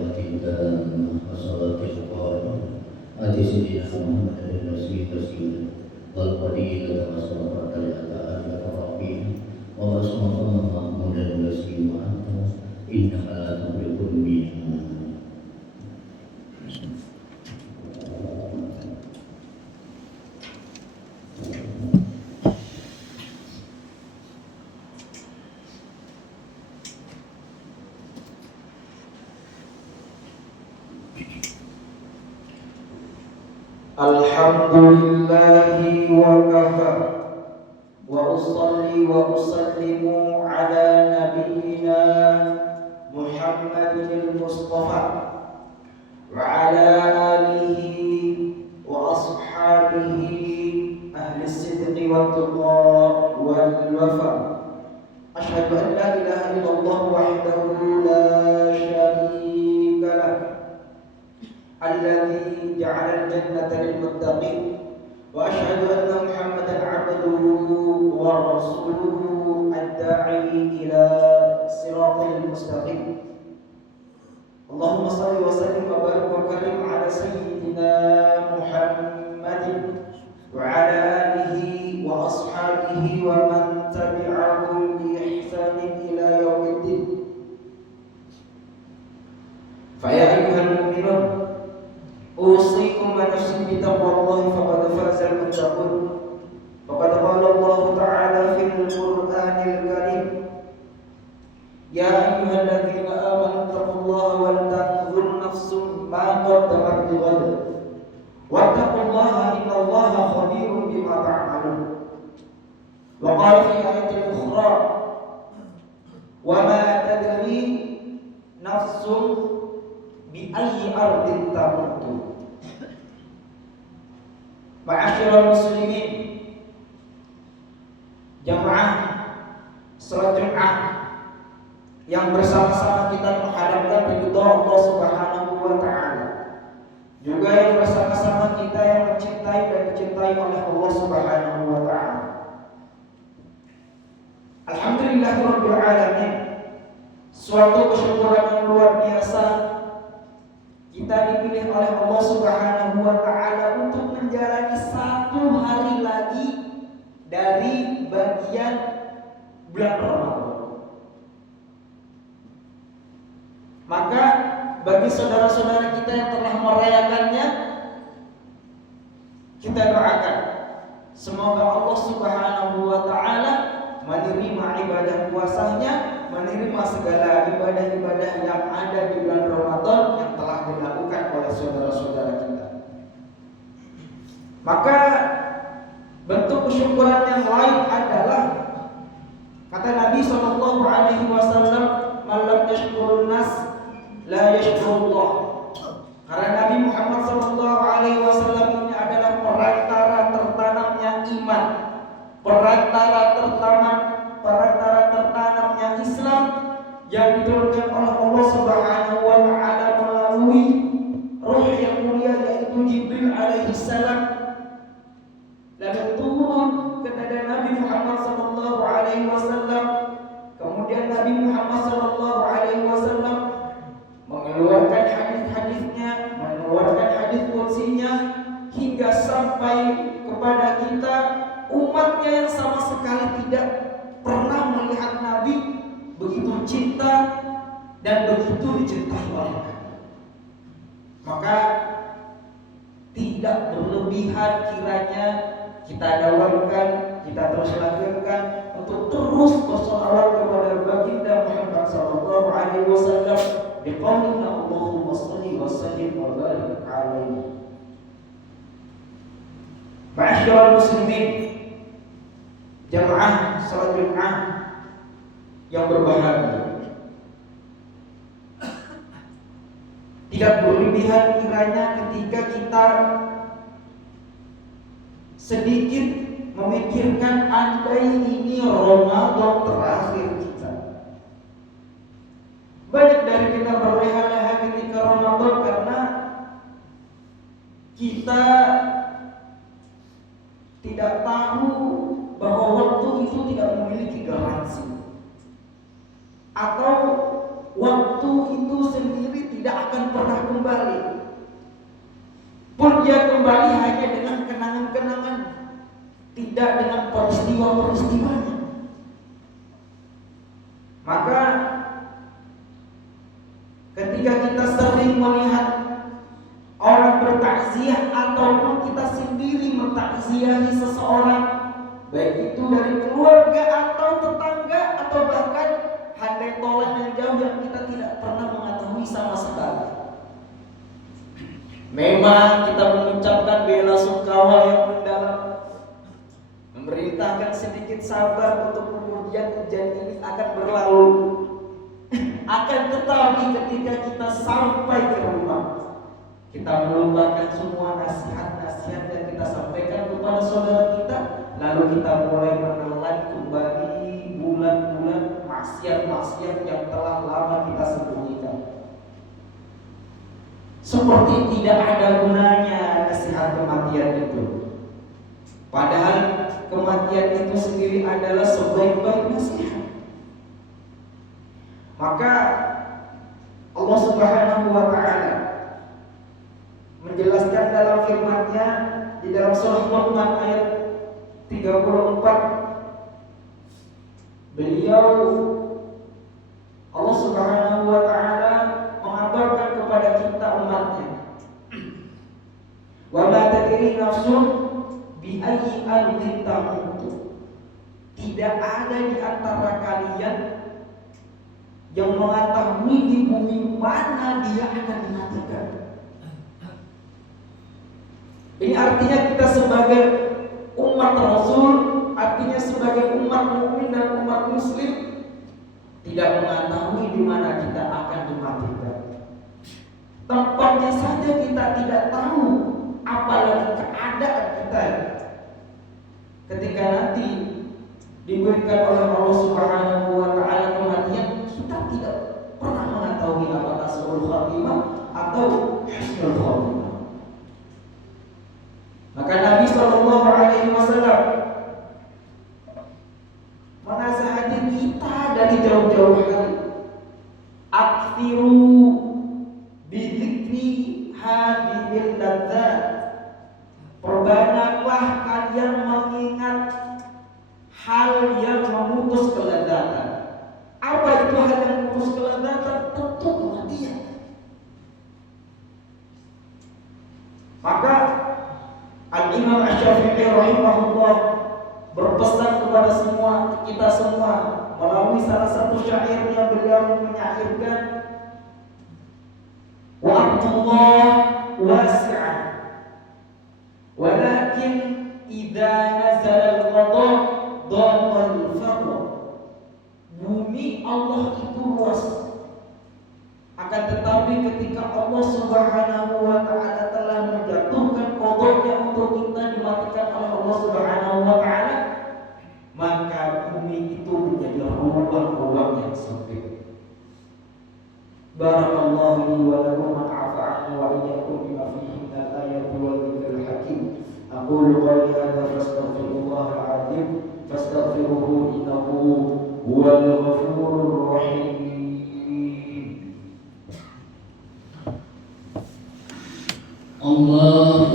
التامة والصلاة القائمة آت سيدنا محمد الوسيلة والفضيلة والشرفة العليا الرفيع ومقاما محمودا وسيما إنك لا تخلف الميعاد. Alhamdulillahi wa kafa wa usalli wa usallimu ala nabiyyina Muhammadin al-Mustafa wa ala alihi wa ashabihi ahli sidqi wa tuqa wal wafa. Asyhadu an la ilaha illallah wahdahu la syarika lah الذي جعل الجنة للمتقين وأشهد أن محمدا عبده ورسوله الداعي إلى صراط المستقيم. اللهم صل وسلم وبارك وكرم على سيدنا محمد وعلى آله وأصحابه ومن تبعهم بإحسان إلى يوم الدين. فيا أيها المؤمنون أوصيكم ونفسي بتقوى الله فقد فاز المتقون. فقد قال الله تعالى في القرآن الكريم يا أيها الذين آمنوا اتقوا الله ولتنظر نفس ما قدمت لغد واتقوا الله إن الله خبير بما تعملون. وقال في آية أخرى وما تدري نفس بأي أرض تموت. Ma'asyiral muslimin, jamaah salat Jumat yang bersama-sama kita mengharapkan ridha Allah Subhanahu wa taala. Juga yang bersama-sama kita yang mencintai dan dicintai oleh Allah Subhanahu wa taala. Alhamdulillahirabbil alamin. Suatu kesyukuran yang luar biasa kita dipilih oleh Allah Subhanahu wa taala untuk menjalani satu hari lagi dari bagian bulan Ramadan. Maka bagi saudara-saudara kita yang telah merayakannya, kita doakan semoga Allah Subhanahu wa taala menerima ibadah puasanya, menerima segala ibadah-ibadah yang ada di bulan Ramadan yang telah dilakukan oleh saudara-saudara kita. Maka bentuk kesyukuran yang lain adalah kata Nabi sallallahu alaihi wasallam, "Man lam yashkurun nas la yashkurullah." Karena Nabi Muhammad sallallahu alaihi wasallam ini adalah perantara tertanamnya iman, perantara tertanamnya Islam yang diturunkan oleh Allah Subhanahu wa taala melalui roh yang mulia yaitu Jibril alaihi salam. Lalu turun kepada Nabi Muhammad sallallahu alaihi wasallam. Kemudian Nabi Muhammad sallallahu alaihi wasallam mengeluarkan hadis-hadisnya, mengeluarkan hadis qudsinya hingga sampai kepada kita umatnya yang sama sekali tidak pernah melihat Nabi begitu cinta dan begitu dicintai oleh Nabi. Maka tidak berlebihan kiranya kita dawamkan, kita terus lanjutkan untuk terus bersolawat kepada baginda Muhammad sallallahu alaihi wasallam di qaulina Allahumma shalli wa sallim wa barik alaihi. Ma'asyiral muslimin, jamaah salat Jumat yang berbahagia, tidak berlebihan kiranya ketika kita sedikit memikirkan andai ini Ramadan terakhir kita. Banyak dari kita berleha-leha ketika Ramadan karena kita tidak tahu bahwa waktu itu tidak memiliki garansi, atau waktu itu sendiri tidak akan pernah kembali. Pun dia kembali hanya dengan kenangan-kenangan, tidak dengan peristiwa-peristiwanya. Maka ketika kita sering melihat orang bertakziah ataupun kita sendiri mentakziahi seseorang, baik itu dari keluarga atau tetangga atau bahkan handai tolan yang jauh yang kita tidak pernah mengetahui sama sekali, memang kita mengucapkan bela sungkawa yang mendalam, memerintahkan sedikit sabar untuk kemudian kejadian ini akan berlalu. Akan tetapi ketika kita sampai ke rumah, kita melupakan semua nasihat-nasihat yang kita sampaikan kepada saudara kita, lalu kita mulai menelan kembali bulan-bulan maksiat-maksiat yang telah lama kita sembunyikan. Seperti tidak ada gunanya nasihat kematian itu. Padahal kematian itu sendiri adalah sebaik-baik nasihat. Maka Allah Subhanahu wa Ta'ala menjelaskan dalam firman-Nya di dalam surah Luqman ayat 34, beliau Allah Subhanahu wa Ta'ala mengabarkan kepada kita umatnya, wa ma tadri nafsun bi ayyi ardin tamut. Tidak ada di antara kalian yang mengetahui di bumi mana dia akan dimatikan. Ini artinya kita sebagai umat Rasul, artinya sebagai umat mukmin dan umat muslim, tidak mengetahui di mana kita akan dimatikan. Tempatnya saja kita tidak tahu, apalagi keadaan kita ketika nanti diberikan oleh Allah Subhanahu wa Ta'ala kematian. Kita tidak pernah mengetahui apakah suul khatimah atau husnul khatimah. Maka Nabi Sallallahu Alaihi Wasallam menasihati kita dari jauh-jauh hari, aktsiru bidzikri hadhil ladzat. Perbanyaklah kalian mengingat hal yang memutus kelezatan. Apa itu hal yang memutus kelezatan? Tentu kematian. Maka Al-Imam Asy-Syafi'i rahimahullah berpesan kepada kita semua melalui salah satu syairnya. Beliau menyairkan, waqtullah wasi'an walakin idza nazala al-qada dhaqa al-fadl. Bumi Allah itu luas, akan tetapi ketika Allah Subhanahu wa Ta'ala telah menjatuhkan qadanya untuk kita dimatikan oleh Allah Subhanahu wa Ta'ala, maka bumi itu menjadi ruang-ruang yang sempit. Barakallahu li wa lakum wa nafa'ani wa iyyakum bima fihi min al-ayati wal dhikril hakim. Aqulu qawli hadza fastaghfirullahal azim fastaghfiruhu innahu huwal ghafurur rahim. Allah